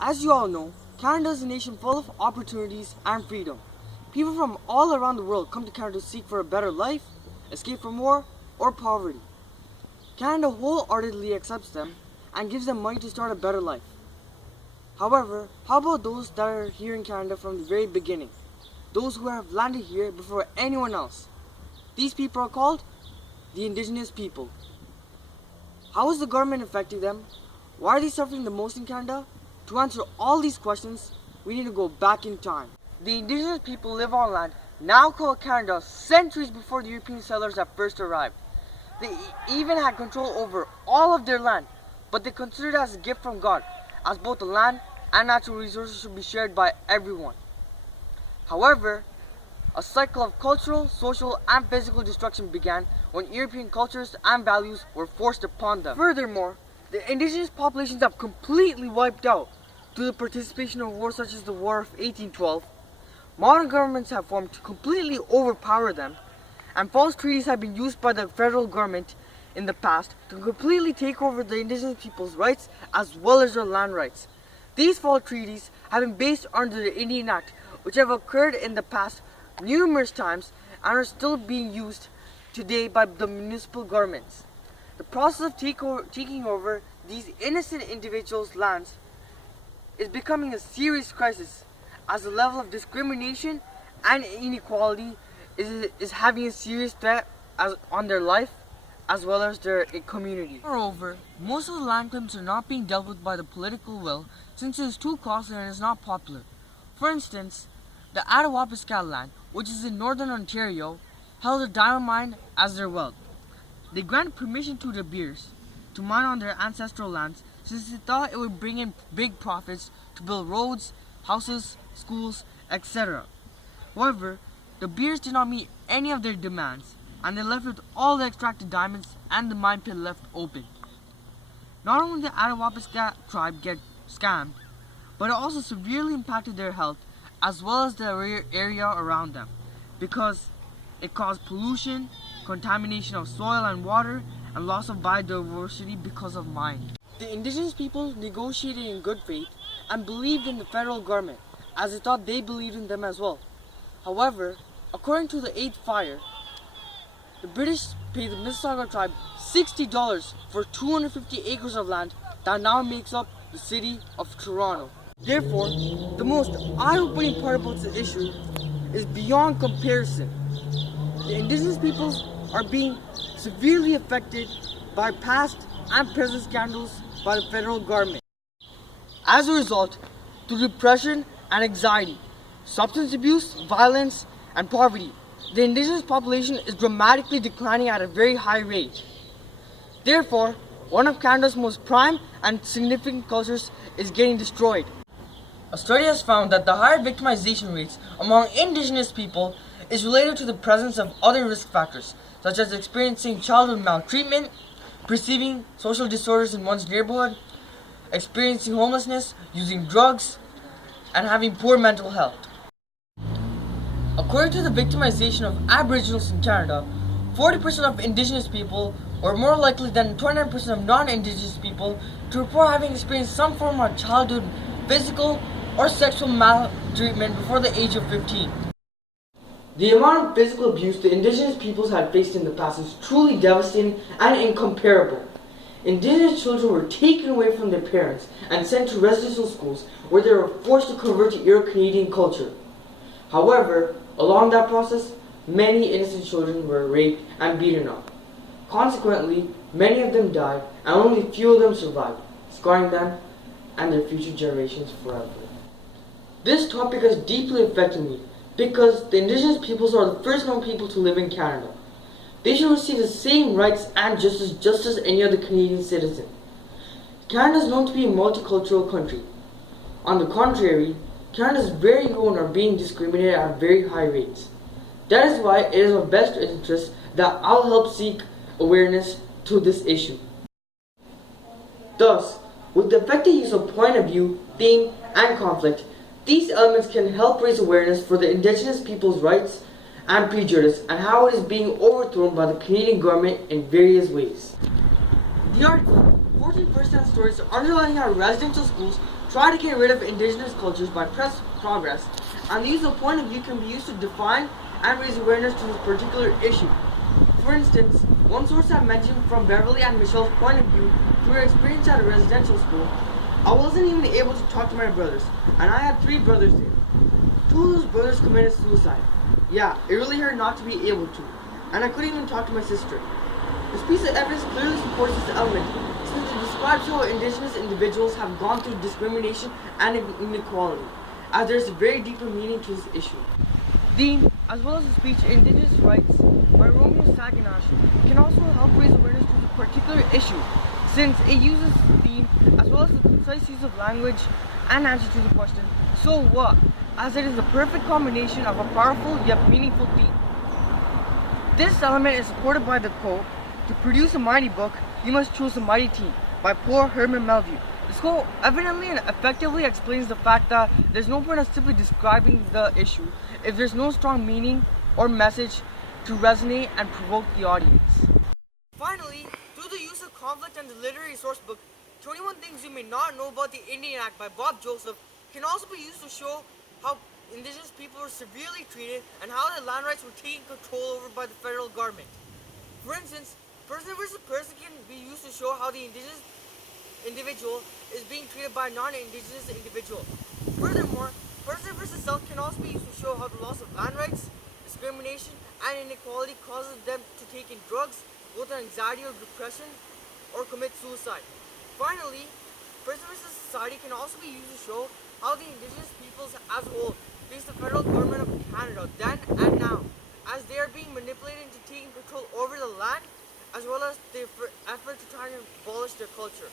As you all know, Canada is a nation full of opportunities and freedom. People from all around the world come to Canada to seek for a better life, escape from war, or poverty. Canada wholeheartedly accepts them and gives them money to start a better life. However, how about those that are here in Canada from the very beginning? Those who have landed here before anyone else. These people are called the Indigenous people. How is the government affecting them? Why are they suffering the most in Canada? To answer all these questions, we need to go back in time. The Indigenous people live on land now called Canada centuries before the European settlers have first arrived. They even had control over all of their land, but they considered it as a gift from God, as both the land and natural resources should be shared by everyone. However, a cycle of cultural, social, and physical destruction began when European cultures and values were forced upon them. Furthermore, the indigenous populations have completely wiped out through the participation in wars such as the War of 1812. Modern governments have formed to completely overpower them, and false treaties have been used by the federal government in the past to completely take over the indigenous people's rights as well as their land rights. These false treaties have been based under the Indian Act, which have occurred in the past numerous times and are still being used today by the municipal governments. The process of taking over these innocent individuals' lands is becoming a serious crisis, as the level of discrimination and inequality is having a serious threat on their life as well as their community. Moreover, most of the land claims are not being dealt with by the political will since it is too costly and is not popular. For instance, the Attawapiskat land, which is in northern Ontario, held a diamond mine as their wealth. They granted permission to the Beers to mine on their ancestral lands since they thought it would bring in big profits to build roads, houses, schools, etc. However, the Beers did not meet any of their demands, and they left with all the extracted diamonds and the mine pit left open. Not only did the Attawapiskat tribe get scammed, but it also severely impacted their health as well as the area around them, because it caused pollution, contamination of soil and water, and loss of biodiversity because of mining. The indigenous people negotiated in good faith and believed in the federal government, as they thought they believed in them as well. However, according to the 8th Fire, the British paid the Mississauga tribe $60 for 250 acres of land that now makes up the city of Toronto. Therefore, the most eye-opening part about this issue is beyond comparison. The indigenous peoples are being severely affected by past and present scandals by the federal government. As a result, through depression and anxiety, substance abuse, violence, and poverty, the indigenous population is dramatically declining at a very high rate. Therefore, one of Canada's most prime and significant cultures is getting destroyed. A study has found that the higher victimization rates among indigenous people is related to the presence of other risk factors, such as experiencing childhood maltreatment, perceiving social disorders in one's neighborhood, experiencing homelessness, using drugs, and having poor mental health. According to the victimization of Aboriginals in Canada, 40% of Indigenous people were more likely than 29% of non-Indigenous people to report having experienced some form of childhood physical or sexual maltreatment before the age of 15. The amount of physical abuse the Indigenous peoples had faced in the past is truly devastating and incomparable. Indigenous children were taken away from their parents and sent to residential schools where they were forced to convert to Euro-Canadian culture. However, along that process, many innocent children were raped and beaten up. Consequently, many of them died and only few of them survived, scarring them and their future generations forever. This topic has deeply affected me because the Indigenous peoples are the first known people to live in Canada. They should receive the same rights and justice just as any other Canadian citizen. Canada is known to be a multicultural country. On the contrary, Canada's very own are being discriminated at very high rates. That is why it is of best interest that I'll help seek awareness to this issue. Thus, with the effective use of point of view, theme, and conflict, These elements can help raise awareness for the Indigenous people's rights and prejudice and how it is being overthrown by the Canadian government in various ways. The article, 14 first-hand stories underlining how residential schools try to get rid of Indigenous cultures by press progress, and the use of point of view can be used to define and raise awareness to this particular issue. For instance, one source I mentioned from Beverly and Michelle's point of view through her experience at a residential school, I wasn't even able to talk to my brothers, and I had 3 brothers there. 2 of those brothers committed suicide. Yeah, it really hurt not to be able to, and I couldn't even talk to my sister. This piece of evidence clearly supports this element, since it describes how Indigenous individuals have gone through discrimination and inequality, as there is a very deeper meaning to this issue. Theme, as well as the speech Indigenous Rights by Romeo Saginash, can also help raise awareness to the particular issue, since it uses theme as well as the concise use of language and answer to the question, so what? As it is the perfect combination of a powerful yet meaningful theme. This element is supported by the quote, "To produce a mighty book, you must choose a mighty team," by poor Herman Melville. This quote evidently and effectively explains the fact that there's no point of simply describing the issue if there's no strong meaning or message to resonate and provoke the audience. Finally, through the use of conflict and the literary source book, 21 Things You May Not Know About the Indian Act by Bob Joseph can also be used to show how Indigenous people were severely treated and how their land rights were taken control over by the federal government. For instance, person versus person can be used to show how the Indigenous individual is being treated by a non-Indigenous individual. Furthermore, person versus self can also be used to show how the loss of land rights, discrimination, and inequality causes them to take in drugs, go through anxiety or depression, or commit suicide. Finally, person versus society can also be used to show how the Indigenous peoples as a whole face the federal government of Canada then and now, as they are being manipulated into taking control over the land, as well as the effort to try and abolish their culture.